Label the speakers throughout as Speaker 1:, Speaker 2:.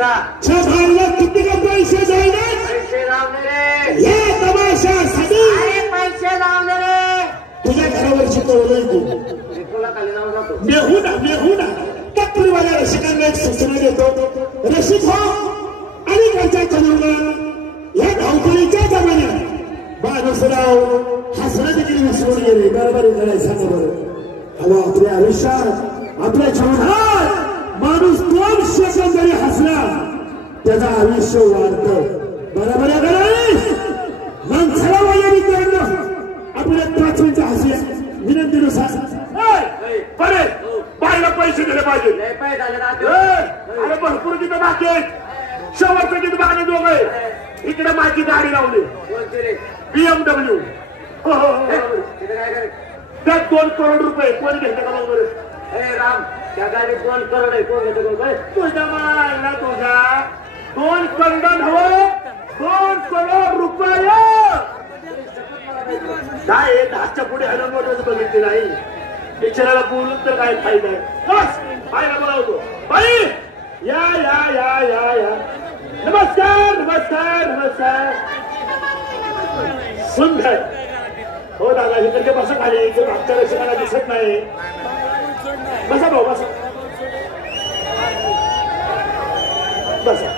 Speaker 1: किती का पैसे जायला
Speaker 2: पैसे लावले रे.
Speaker 1: या तमाशासाठी
Speaker 2: पैसे लावले रे.
Speaker 1: तुझ्या घरावर शिकवलंय तू. मेहुना मेहुना टपरीवाल्या रसिकांना एक सूचना देतो. रसिक हो आणि घरच्या या धावपळीच्या जमान्यात. माणूसराव हसणं देखील विसरून गेले. बरोबर? सांगा बरं. अहो आपल्या आयुष्यात आपल्या जीवनात. माणूस दोन सेकंद जरी हसला त्याचं आयुष्य वाढतं. बरोबर आहे का नाही? माणसाला वया मित्रांनो आपल्या पाच मिनिटं हसूया विनंतीनुसार. ए, बरे. बायला पैसे दिले पाहिजे अरे भरपूर तिथं बाकी आहेत. शेवटचं तिथं बाकी दोघ आहे इकडे माझी गाडी लावली. बीएमडब्ल्यू हो हो हो. त्यात दोन करोड रुपये कोण घेतं का बघ बरं?
Speaker 2: ए राम. त्या गाडीत कोण करड आहे? कोण घेतो कोण काय
Speaker 1: तुझ्या मायला तुझ्या दोन करोड हो दोन करोड रुपये. काय हे दहाच्या पुढे हरण मोठं बघितली नाही. बिचाराला बोलून तर काय फायदा आहे? बस बायला बोलावतो. बाई या या या या या. नमस्कार नमस्कार नमस्कार. सुंदर. हो दादा इकडचे बसा खाली. इथे मागच्या रसिकाला दिसत नाही. बसा भाऊ बसा. बसा.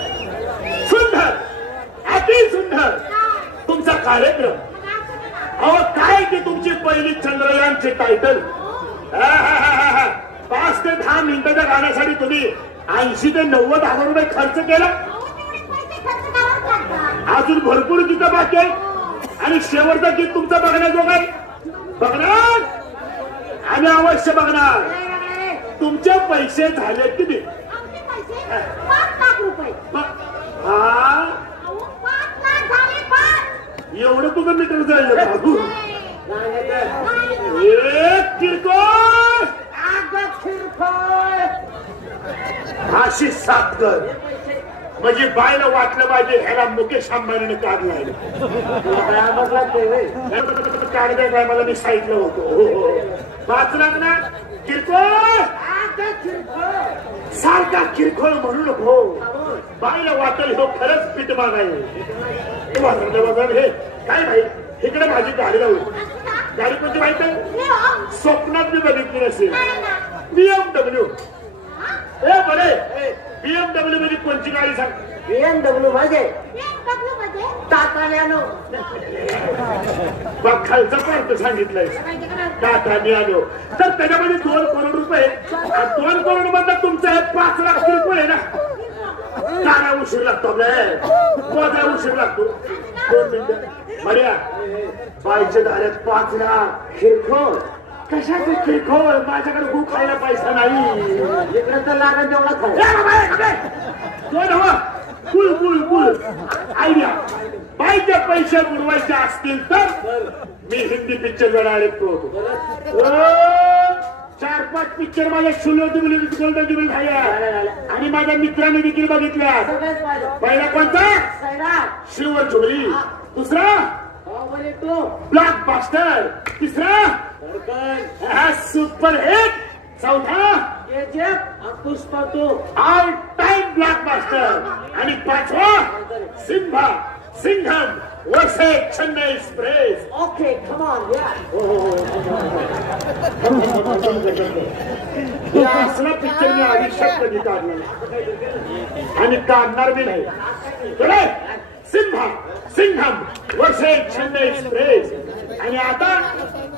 Speaker 1: सुंदर. अति सुंदर. तुमचा कार्यक्रम. अहो काय ते तुमची पहिली चंद्रयानचे टायटल पाच ते दहा मिनिटाच्या गाण्यासाठी तुम्ही ऐंशी ते नव्वद हजार रुपये खर्च केला? अजून भरपूर गीतं बाकी आहे आणि शेवटचं गीत तुमचं बघण्याजोगा आहे. बघणार? आम्ही अवश्य बघणार. तुमचे पैसे झाले किती हा? एवढं तुझं मीटर जाईल बाबू एक किरकोळ! अशी सात कर म्हणजे बायला वाटलं पाहिजे ह्याला मुकेश अंबानीने काढलाय काढदे काय मला मी सांगितलं होतो. हो, हो. वाचला ना? किरकोळ! सारखा किरकोळ म्हणू नको. बायला वाटेल हो खरंच पिटमान आहे हे काय भाई इकडे माझी गाडी लावली गाडी कोणती माहिती आहे स्वप्नात मी बघितली नसेल. बीएमडब्ल्यू ए बरे. बीएमडब्ल्यू म्हणजे कोणची गाडी सांग?
Speaker 2: बीएमडब्ल्यू माझे टाटा नॅनो
Speaker 1: बघ खालचा सांगितलंय टाटा आलो तर त्याच्यामध्ये दोन करोड रुपये. आणि दोन करोड मधलं तुमचं पाच लाख रुपये ना. काय उशीर लागतो आपल्या उशीर लागतो? दोन मिनिटं. मर्या बाईच्या दाऱ्यात पाच लाख. खिरखोळ कशाचे खिरखोळ माझ्याकडे गु खायला पैसा नाही.
Speaker 2: इकडे तर लागेल तेवढा खाऊ.
Speaker 1: दोन हवं. कुल कुल कुल आयडिया बाईचे पैसे बुडवायचे असतील तर मी हिंदी पिक्चर होतो. ओ, चार पाच पिक्चर माझ्या जुबली गोल्डन जुबली झाल्या. आणि माझ्या मित्राने देखील बघितल्या.
Speaker 2: पाहिजे
Speaker 1: पहिला कोणता?
Speaker 2: सैराट
Speaker 1: शिव जुबली दुसरा ब्लॉक बास्टर तिसरा? हा सुपर हिट चौथा
Speaker 2: Pushpa to
Speaker 1: all time blockbuster आणि पाचवा सिंहा सिंघम वर्षे Chennai express
Speaker 2: okay come on या
Speaker 1: असला पिक्चर मी आयुष्यात कधी काढला नाही. आणि काढणार बी नाही. बरं? सिंहा सिंघम वर्षे चेन्नई एक्सप्रेस आणि आता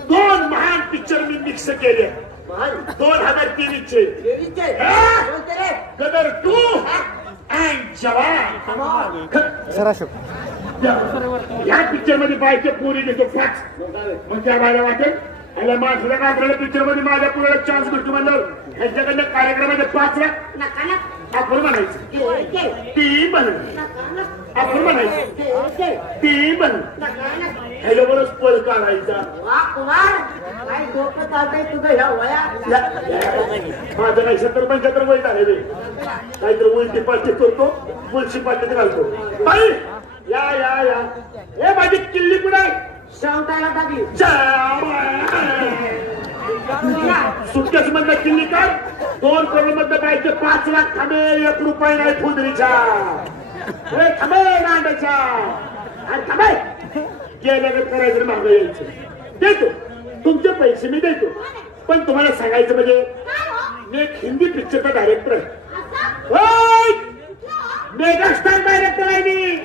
Speaker 1: दोन महान पिक्चर मी मिक्स केले. दोन हजार तेवीसचे गदर टू अँड जवान
Speaker 2: कम ऑन
Speaker 1: या पिक्चरमध्ये बायचे पुरी देतो पाच मग त्या बायला वाटेल आणि माणसाला काय पिक्चरमध्ये माझ्या पुढे चान्स भेटतो म्हणलं ह्यांच्याकडनं कार्यक्रमाचे पाच लाख
Speaker 2: नका नका
Speaker 1: आपण म्हणायचं. ती बन आपण म्हणायचं. ती बन
Speaker 2: नका
Speaker 1: ह्याच्यावरच पळ काढायचा. माझं नाही सत्तर पंच्याहत्तर वय झाले रे काहीतरी उलटी पालटी करतो मुलशी पालटी घालतो. बाई! या या या. हे माझी किल्ली कुठे आहे?
Speaker 2: शेवटायला टाकली
Speaker 1: सुटकेस मधलं किल्ली काय? दोन करोडमध्ये पाहिजे पाच लाख थांबे एक रुपये नाही फुदरीच्या हे थांबे नांड्याचा आणि थांबे गेल्यागत करायचं मागं यायचं. देतो. तुमचे पैसे मी देतो. पण तुम्हाला सांगायचं म्हणजे मी एक हिंदी पिक्चरचा डायरेक्टर आहे. मेगास्टार डायरेक्टर आहे मी.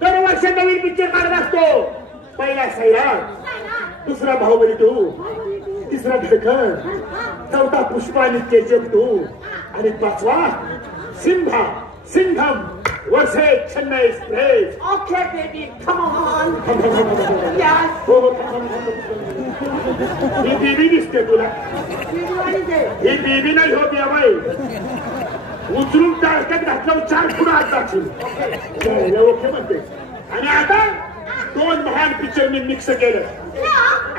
Speaker 1: दरवर्षी नवीन पिक्चर काढत असतो. पहिला सैराट दुसरा बाहुबली टू तिसरा धडकन चौथा पुष्पा आणि केजीएफ टू आणि पाचवा सिंहा सिंघम वर्षे Chennai express
Speaker 2: okay baby come on
Speaker 1: हो हो ही बेबी दिसते तुला. ही बेबी नाही हो बाई. उचलून टाळक्यात घातल्यावर चार पुढे हात यायला ओके म्हणते. आणि आता दोन महान पिक्चर मी मिक्स केलं.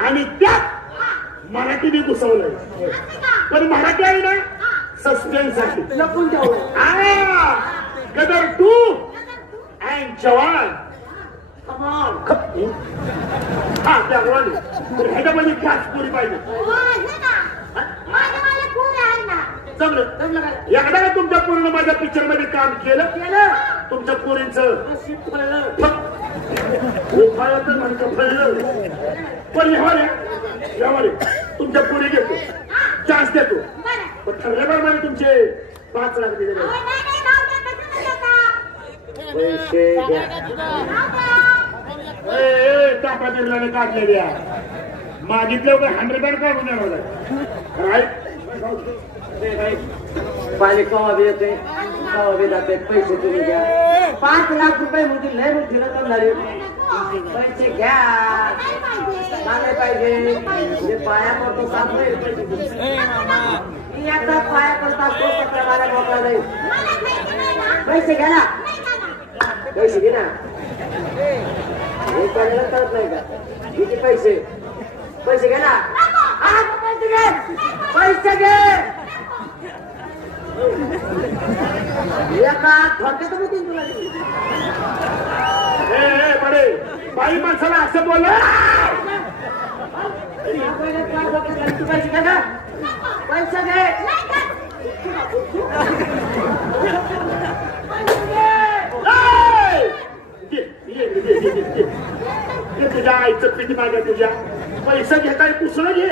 Speaker 1: आणि त्यात मराठीने घुसवलंय पण मराठी आहे ना सस्पेन्स आहे.
Speaker 2: लपून
Speaker 1: गदर टू अँड जवान. हा त्या ह्याच्यामध्ये पुरी पाहिजे. जमलं
Speaker 2: जमलं काय
Speaker 1: एकदा का तुमच्या पूर्ण माझ्या पिक्चरमध्ये काम केलं?
Speaker 2: केलं.
Speaker 1: तुमच्या पोरींचं.
Speaker 2: फळलं.
Speaker 1: पण यावाले यावाले तुमच्या पुरी घेतो. चान्स देतो. पण ठरल्याप्रमाणे तुमचे पाच लाख दिले. पैसे टाका निर्णय काढले द्या. मागितले का हंड्रेड बँड काढून येणार राईट
Speaker 2: पाणी कवा येते? कवा जाते? पैसे तुम्ही घ्या पाच लाख रुपये म्हणजे लय मोठी रक्कम झाली पैसे घ्या. चांगले पाहिजे. पाया पडतो सात मी आता पाया पडत असतो सतरा बारा मोकळा जाईल. पैसे घ्या ना. पैसे घे ना. हे कळत नाही का? किती पैसे? पैसे घे ना. पैसे घे. पैसे घे. एका थोडक्यात होती तुला ती.
Speaker 1: ए ए, बडे बाई माणसाला असं बोल
Speaker 2: तू पैसे घे. घे
Speaker 1: तुझ्या आईचं पीठ मागे तुझ्या. पैसा घेताय पुसणं घे.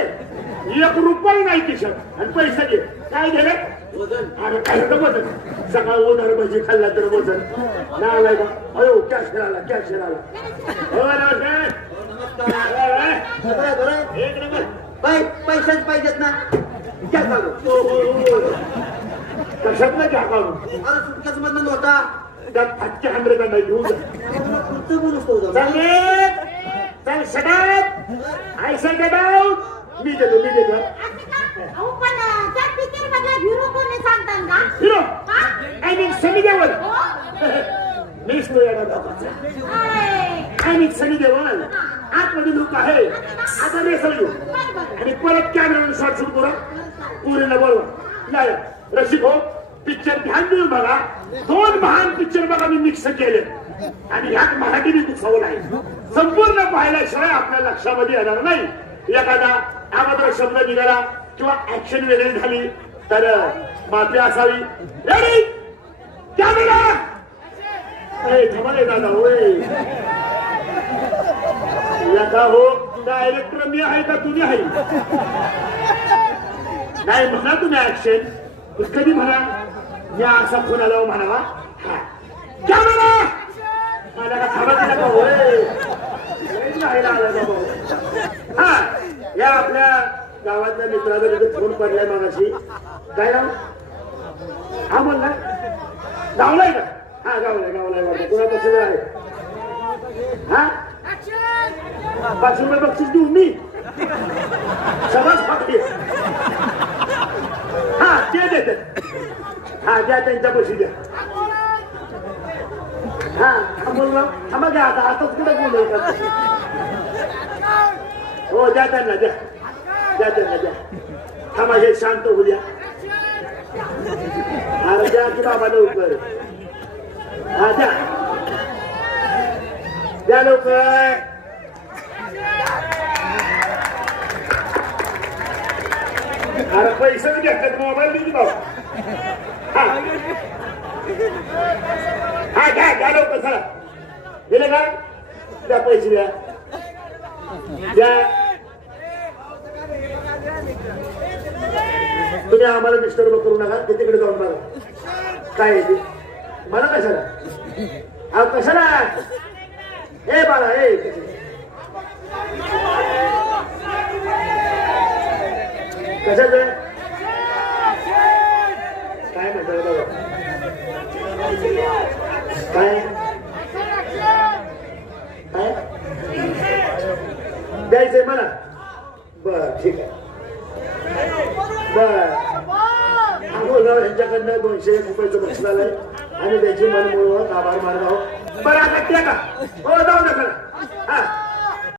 Speaker 1: एक रुपये नाही खिशात आणि पैसा घे. काय घे रे? अरे काय होतं वजन? सकाळ उधार भजी खाल्ला तर वजन. ना आलाय का अयो कॅश आला कॅश आला हो नमस्कार. एक नंबर
Speaker 2: पैसेच पाहिजेत ना. घ्या चालू.
Speaker 1: हो, हो, हो. कशात नाही घ्या काढून?
Speaker 2: अरे सुटकाच मधनं नव्हता.
Speaker 1: त्यात फटके हंड्रेड नाही घेऊन जा.
Speaker 2: पुढचं बोलूच तो उद्या.
Speaker 1: चालेल. चल सगळ्यात आय से गेट आउट मी देतो मी देतो hero I mean Sunny Deol मीच तो येणार. आय मीन सनी देवल आतमध्ये लोक आहे आता रेसल घेऊ आणि परत कॅमेरा शॉट शूट करा पुरीला बोलवा नाही रसिक हो पिक्चर ध्यान देऊन बघा दोन महान पिक्चर बघा मी मिक्स केले आणि ह्यात मराठीने घुसवलं आहे संपूर्ण पाहिल्याशिवाय आपल्या लक्षामध्ये येणार नाही एखादा अगोदर शब्द निघाला किंवा ऍक्शन वेगळी झाली तर माफी असावी. ए, दादा होय. एका हो डायरेक्टर मी आहे का तुम्ही आहे? नाही म्हणा तुम्ही ऍक्शन कधी म्हणा? मी असा फोन आला हो म्हणावा. मला का थांबायचं होय? हा. या आपल्या गावातल्या मित्राचा फोन पडलाय मागाशी. काय हा म्हणला गावलाय का? हा गावलाय गावलाय वाटतं आहे? हा? पाचशे रुपये बक्षीस देऊ मी? सगळंच फाटली हा ते हा द्या त्यांच्या पैसे द्या. हा थांबून थांबा द्या आता. आताच कुठे बोलू हो द्या त्यांना द्या. द्या त्यांना द्या. थांबा हे शांत होऊ द्या. अरे की बाबा लवकर. हा द्या द्या लवकर. अरे पैसेच घेतात मोबाईल दिली भाऊ हा घ्या घ्या लवकर चला. दिले का? द्या पैसे द्या. द्या. तुम्ही आम्हाला डिस्टर्ब करू नका ते तिकडे जाऊन बघा. काय ते? मला कशाला? हा कशाला? ए बाळा ए कशाच? काय म्हणतात बघा काय काय द्यायचंय मला बर ठीक आहे बर अमोलराव दोनशे एक रुपयाचं बक्षीस आलंय आणि त्याची मनमुळवत आभार मानत आहोत. बरं आता का? हो